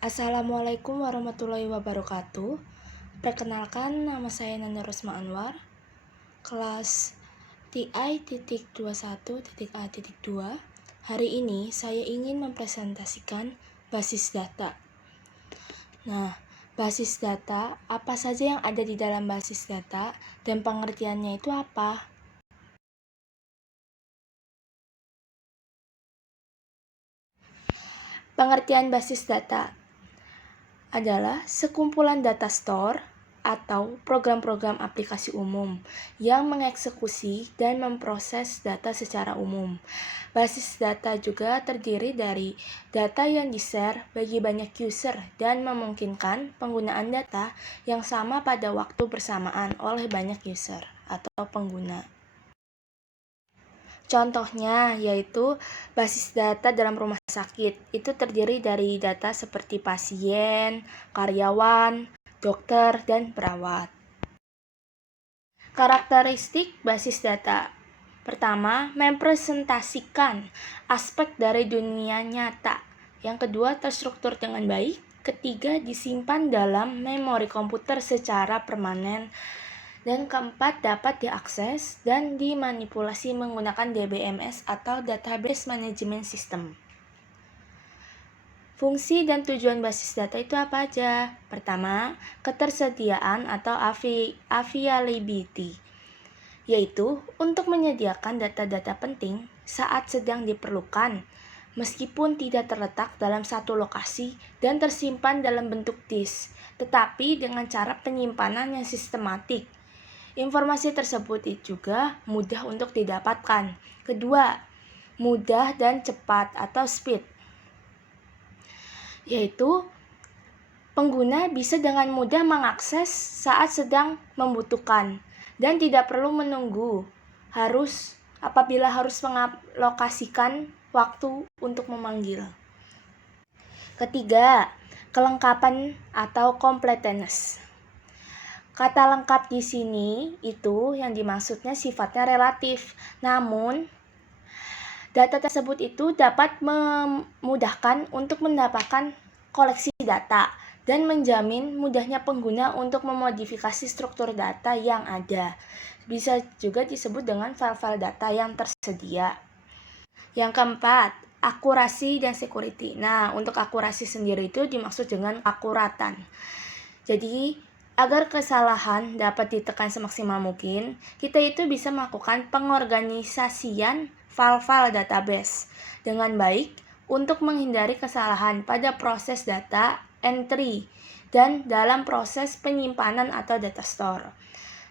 Assalamualaikum warahmatullahi wabarakatuh. Perkenalkan, nama saya Nanda Rosma Anwar, kelas TI.21.A.2. Hari ini saya ingin mempresentasikan basis data. Nah, basis data, apa saja yang ada di dalam basis data dan pengertiannya itu apa? Pengertian basis data adalah sekumpulan data store atau program-program aplikasi umum yang mengeksekusi dan memproses data secara umum. Basis data juga terdiri dari data yang di-share bagi banyak user dan memungkinkan penggunaan data yang sama pada waktu bersamaan oleh banyak user atau pengguna. Contohnya yaitu basis data dalam rumah sakit. Itu terdiri dari data seperti pasien, karyawan, dokter, dan perawat. Karakteristik basis data. Pertama, mempresentasikan aspek dari dunia nyata. Yang kedua, terstruktur dengan baik. Ketiga, disimpan dalam memori komputer secara permanen. Dan keempat, dapat diakses dan dimanipulasi menggunakan DBMS atau Database Management System. Fungsi dan tujuan basis data itu apa aja? Pertama, ketersediaan atau availability, yaitu untuk menyediakan data-data penting saat sedang diperlukan, meskipun tidak terletak dalam satu lokasi dan tersimpan dalam bentuk disk, tetapi dengan cara penyimpanan yang sistematik. Informasi tersebut juga mudah untuk didapatkan. Kedua, mudah dan cepat atau speed, yaitu pengguna bisa dengan mudah mengakses saat sedang membutuhkan dan tidak perlu menunggu apabila harus mengalokasikan waktu untuk memanggil. Ketiga, kelengkapan atau completeness. Kata lengkap di sini itu yang dimaksudnya sifatnya relatif, namun data tersebut itu dapat memudahkan untuk mendapatkan koleksi data dan menjamin mudahnya pengguna untuk memodifikasi struktur data yang ada. Bisa juga disebut dengan file-file data yang tersedia. Yang keempat, akurasi dan security. Nah, untuk akurasi sendiri itu dimaksud dengan akuratan. Jadi, agar kesalahan dapat ditekan semaksimal mungkin, kita itu bisa melakukan pengorganisasian file-file database dengan baik untuk menghindari kesalahan pada proses data entry dan dalam proses penyimpanan atau data store.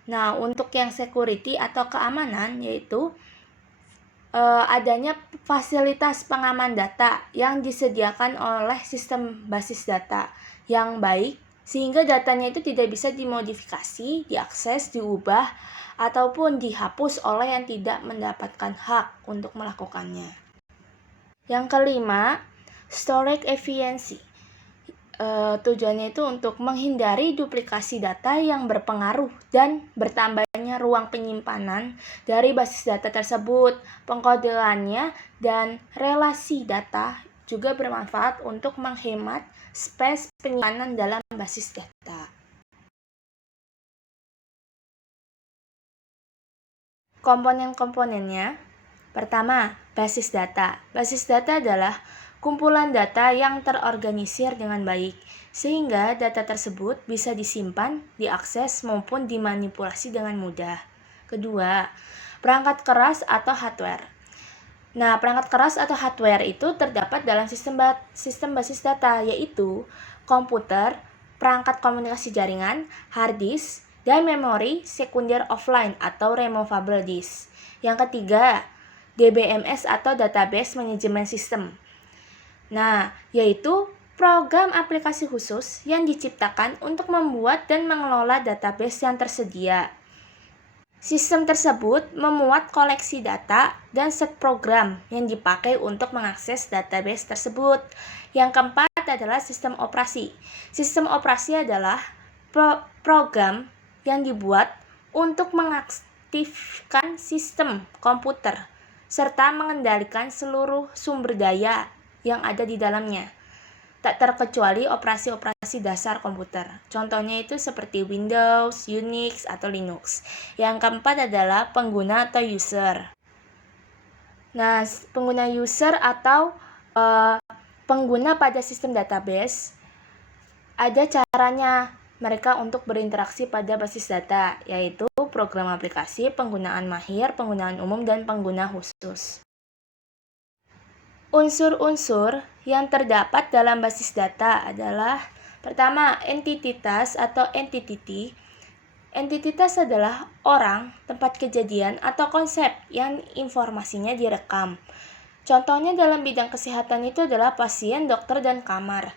Nah, untuk yang security atau keamanan yaitu adanya fasilitas pengaman data yang disediakan oleh sistem basis data yang baik sehingga datanya itu tidak bisa dimodifikasi, diakses, diubah, ataupun dihapus oleh yang tidak mendapatkan hak untuk melakukannya. Yang kelima, storage efficiency. Tujuannya itu untuk menghindari duplikasi data yang berpengaruh dan bertambahnya ruang penyimpanan dari basis data tersebut. Pengkodeannya dan relasi data juga bermanfaat untuk menghemat space penyimpanan dalam basis data. Komponen-komponennya. Pertama, basis data. Basis data adalah kumpulan data yang terorganisir dengan baik, sehingga data tersebut bisa disimpan, diakses, maupun dimanipulasi dengan mudah. Kedua, perangkat keras atau hardware. Nah, perangkat keras atau hardware itu terdapat dalam sistem basis data, yaitu komputer, perangkat komunikasi jaringan, hard disk, dan memori sekunder offline atau removable disk. Yang ketiga, DBMS atau Database Management System. Nah, yaitu program aplikasi khusus yang diciptakan untuk membuat dan mengelola database yang tersedia. Sistem tersebut memuat koleksi data dan set program yang dipakai untuk mengakses database tersebut. Yang keempat adalah sistem operasi. Sistem operasi adalah program yang dibuat untuk mengaktifkan sistem komputer serta mengendalikan seluruh sumber daya yang ada di dalamnya. tak terkecuali operasi-operasi dasar komputer. Contohnya itu seperti Windows, Unix, atau Linux. Yang keempat adalah pengguna atau user. Nah, pengguna user atau pengguna pada sistem database, ada caranya mereka untuk berinteraksi pada basis data, yaitu program aplikasi, penggunaan mahir, penggunaan umum, dan pengguna khusus. Unsur-unsur yang terdapat dalam basis data adalah pertama, entitas atau entity. Entitas adalah orang, tempat kejadian, atau konsep yang informasinya direkam. Contohnya dalam bidang kesehatan itu adalah pasien, dokter, dan kamar.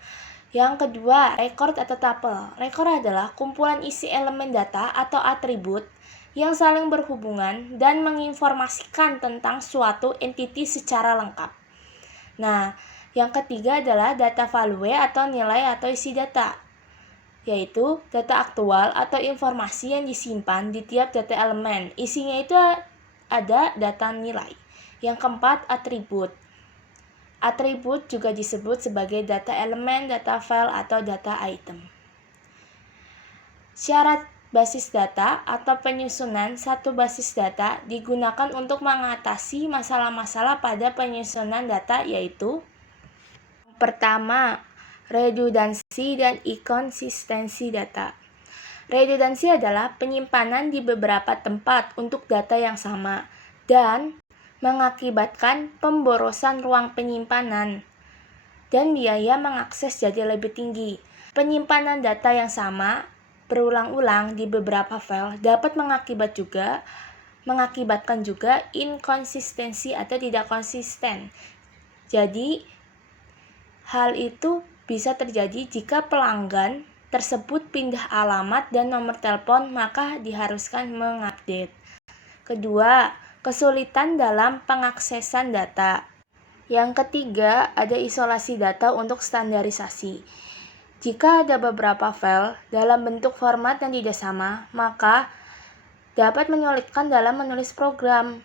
Yang kedua, record atau tuple. Record adalah kumpulan isi elemen data atau atribut yang saling berhubungan dan menginformasikan tentang suatu entiti secara lengkap. Nah, yang ketiga adalah data value atau nilai atau isi data, yaitu data aktual atau informasi yang disimpan di tiap data elemen. Isinya itu ada data nilai. Yang keempat, atribut. Atribut juga disebut sebagai data elemen, data file, atau data item. Syarat basis data atau penyusunan satu basis data digunakan untuk mengatasi masalah-masalah pada penyusunan data, yaitu pertama, redundansi dan inkonsistensi data. Redundansi adalah penyimpanan di beberapa tempat untuk data yang sama dan mengakibatkan pemborosan ruang penyimpanan dan biaya mengakses jadi lebih tinggi. Penyimpanan data yang sama berulang-ulang di beberapa file dapat mengakibatkan juga inkonsistensi atau tidak konsisten. Jadi, hal itu bisa terjadi jika pelanggan tersebut pindah alamat dan nomor telepon, maka diharuskan mengupdate. Kedua, kesulitan dalam pengaksesan data. Yang ketiga, ada isolasi data untuk standarisasi. Jika ada beberapa file dalam bentuk format yang tidak sama, maka dapat menyulitkan dalam menulis program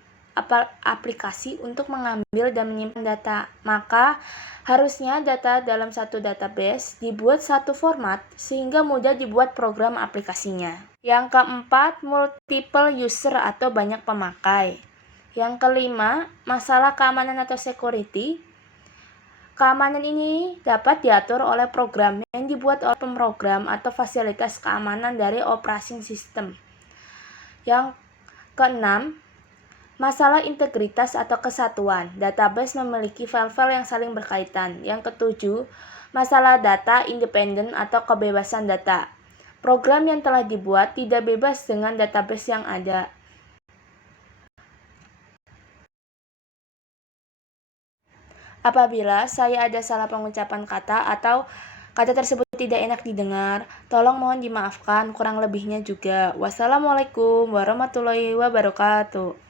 aplikasi untuk mengambil dan menyimpan data. Maka harusnya data dalam satu database dibuat satu format sehingga mudah dibuat program aplikasinya. Yang keempat, multiple user atau banyak pemakai. Yang kelima, masalah keamanan atau security. Keamanan ini dapat diatur oleh program yang dibuat oleh pemrogram atau fasilitas keamanan dari operating system. Yang keenam, masalah integritas atau kesatuan. Database memiliki file-file yang saling berkaitan. Yang ketujuh, masalah data independen atau kebebasan data. Program yang telah dibuat tidak bebas dengan database yang ada. Apabila saya ada salah pengucapan kata atau kata tersebut tidak enak didengar, tolong mohon dimaafkan, kurang lebihnya juga. Wassalamualaikum warahmatullahi wabarakatuh.